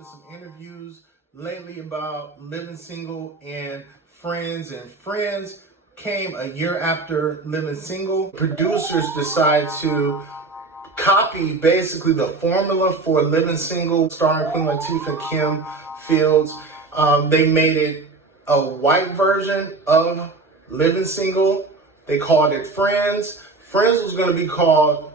watching some interviews lately about Living Single and Friends came a year after Living Single. Producers decided to copy basically the formula for Living Single, starring Queen Latifah and Kim Fields. They made it a white version of Living Single. They called it Friends. Friends was going to be called,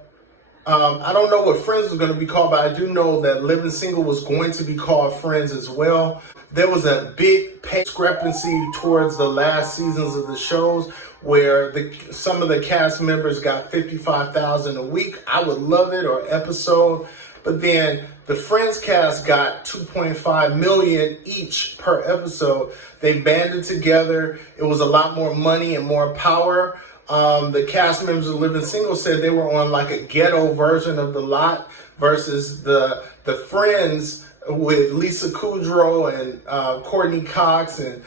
I don't know what Friends was going to be called, but I do know that Living Single was going to be called Friends as well. There was a big pay discrepancy towards the last seasons of the shows where some of the cast members got $55,000 a week. I would love it, or episode. But then the Friends cast got $2.5 million each per episode. They banded together. It was a lot more money and more power. The cast members of Living Single said they were on like a ghetto version of The Lot versus the Friends with Lisa Kudrow and Courtney Cox, and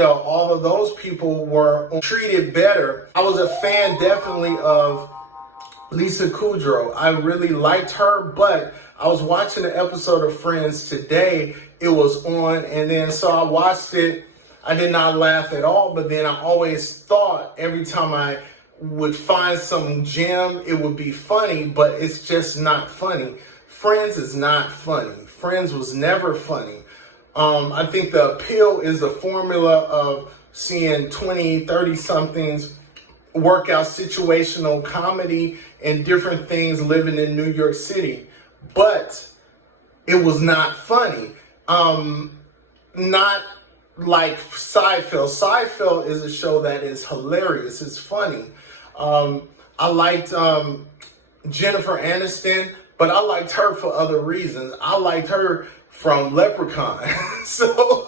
all of those people were treated better. I was a fan definitely of Lisa Kudrow. I really liked her, but I was watching an episode of Friends today. It was on, and then so I watched it. I did not laugh at all, but then I always thought every time I would find some gem, it would be funny, but it's just not funny. Friends is not funny. Friends was never funny. I think the appeal is the formula of seeing 20, 30-somethings work out situational comedy and different things living in New York City. But it was not funny. Not like Seinfeld. Seinfeld is a show that is hilarious. It's funny. I liked Jennifer Aniston, but I liked her for other reasons. I liked her from Leprechaun. So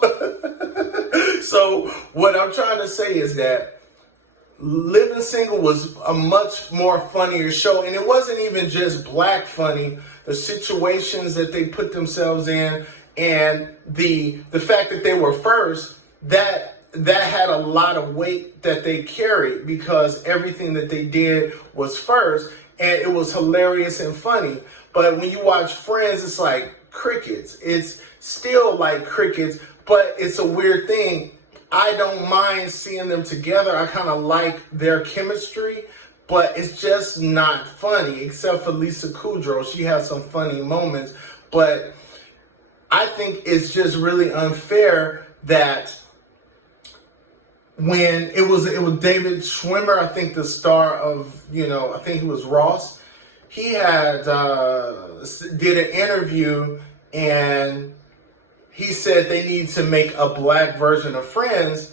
what I'm trying to say is that Living Single was a much more funnier show, and it wasn't even just black funny. The situations that they put themselves in, and the fact that they were first, that had a lot of weight that they carried because everything that they did was first, and it was hilarious and funny. But when you watch Friends, it's like crickets. It's still like crickets, but it's a weird thing. I don't mind seeing them together. I kind of like their chemistry, but it's just not funny, except for Lisa Kudrow. She has some funny moments, but I think it's just really unfair that when it was David Schwimmer, I think the star of, I think it was Ross, he had did an interview, and he said they need to make a black version of Friends,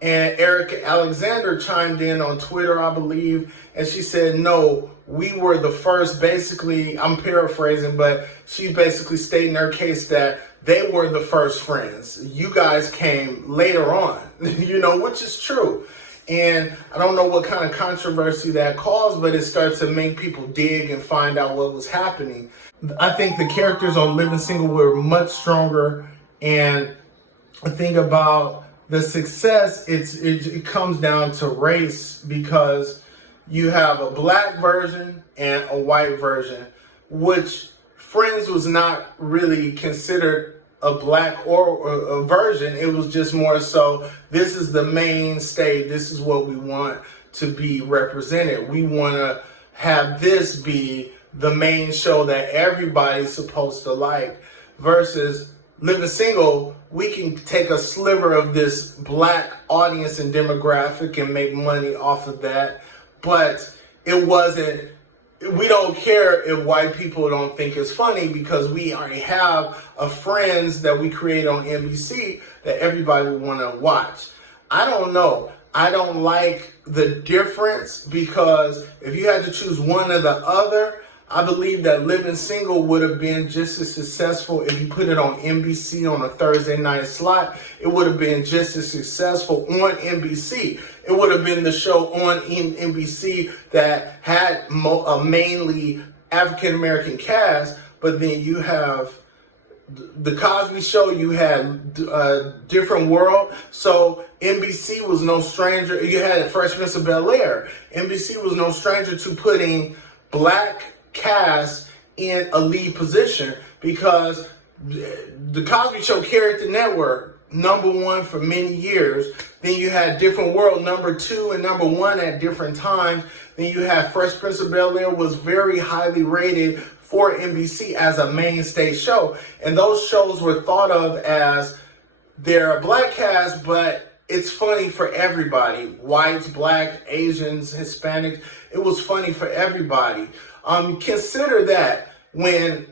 and Erica Alexander chimed in on Twitter, I believe, and she said, no, we were the first. Basically, I'm paraphrasing, but she's basically stating her case that they were the first Friends. You guys came later on, which is true. And I don't know what kind of controversy that caused, but it started to make people dig and find out what was happening. I think the characters on Living Single were much stronger, and the thing about the success, it comes down to race, because you have a black version and a white version, which Friends was not really considered a black or a version. It was just more so, this is the mainstay. This is what we want to be represented. We want to have this be the main show that everybody's supposed to like, versus Living Single. We can take a sliver of this black audience and demographic and make money off of that. But it wasn't, we don't care if white people don't think it's funny, because we already have a Friends that we create on NBC that everybody would want to watch. I don't know. I don't like the difference, because if you had to choose one or the other, I believe that Living Single would have been just as successful if you put it on NBC on a Thursday night slot. It would have been just as successful on NBC. It would have been the show on NBC that had a mainly African-American cast, but then you have The Cosby Show, you had Different World. So NBC was no stranger. You had Fresh Prince of Bel-Air. NBC was no stranger to putting black cast in a lead position, because The Cosby Show carried the network #1 for many years. Then you had Different World #2 and #1 at different times. Then you had Fresh Prince of Bel-Air was very highly rated for NBC as a mainstay show. And those shows were thought of as they're a black cast, but it's funny for everybody. Whites, black, Asians, Hispanics. It was funny for everybody. Consider that when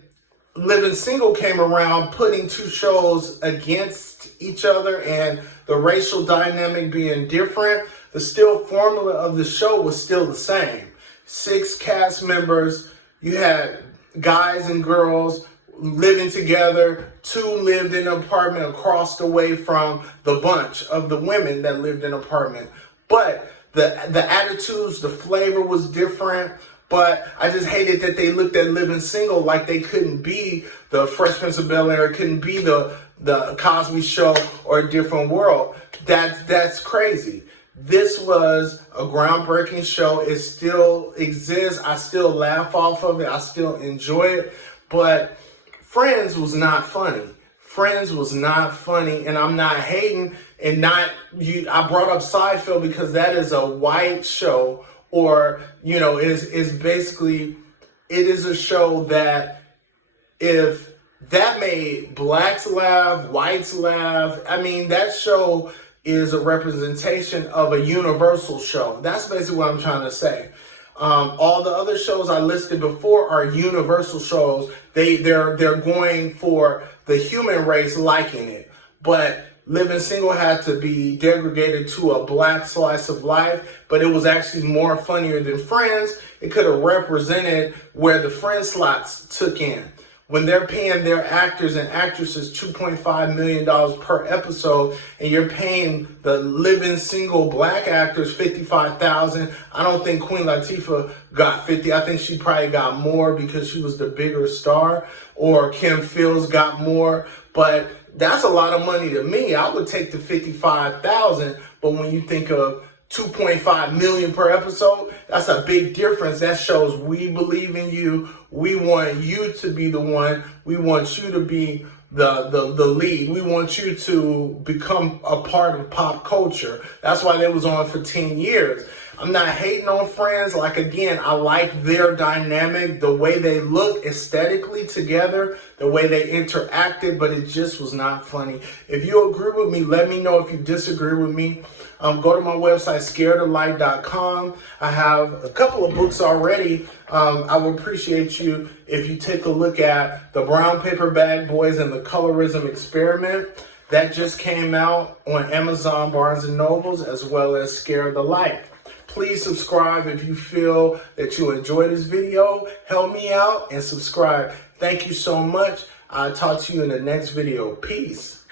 Living Single came around, putting two shows against each other and the racial dynamic being different, the still formula of the show was still the same. 6 cast members, you had guys and girls living together. 2 lived in an apartment across the way from the bunch of the women that lived in an apartment. But the attitudes, the flavor was different. But I just hated that they looked at Living Single like they couldn't be the Fresh Prince of Bel-Air, couldn't be the Cosby Show or a Different World. That's crazy. This was a groundbreaking show. It still exists. I still laugh off of it. I still enjoy it. But Friends was not funny. Friends was not funny, and I'm not hating and not you. I brought up Seinfeld because that is a white show. Or, is basically, it is a show that if that made blacks laugh, whites laugh, that show is a representation of a universal show. That's basically what I'm trying to say. All the other shows I listed before are universal shows. They're going for the human race liking it. But Living Single had to be degraded to a black slice of life, but it was actually more funnier than Friends. It could have represented where the Friends slots took in. When they're paying their actors and actresses $2.5 million per episode, and you're paying the Living Single black actors $55,000, I don't think Queen Latifah got 50. I think she probably got more because she was the bigger star, or Kim Fields got more, but that's a lot of money to me. I would take the $55,000, but when you think of $2.5 million per episode, that's a big difference. That shows we believe in you. We want you to be the one. We want you to be the lead. We want you to become a part of pop culture. That's why they was on for 10 years. I'm not hating on Friends. Like, again, I like their dynamic, the way they look aesthetically together, the way they interacted, but it just was not funny. If you agree with me, let me know. If you disagree with me, go to my website, scaredoflight.com. I have a couple of books already. I would appreciate you if you take a look at The Brown Paper Bag Boys and the Colorism Experiment. That just came out on Amazon, Barnes & Nobles, as well as Scared of Light. Please subscribe if you feel that you enjoyed this video. Help me out and subscribe. Thank you so much. I'll talk to you in the next video. Peace.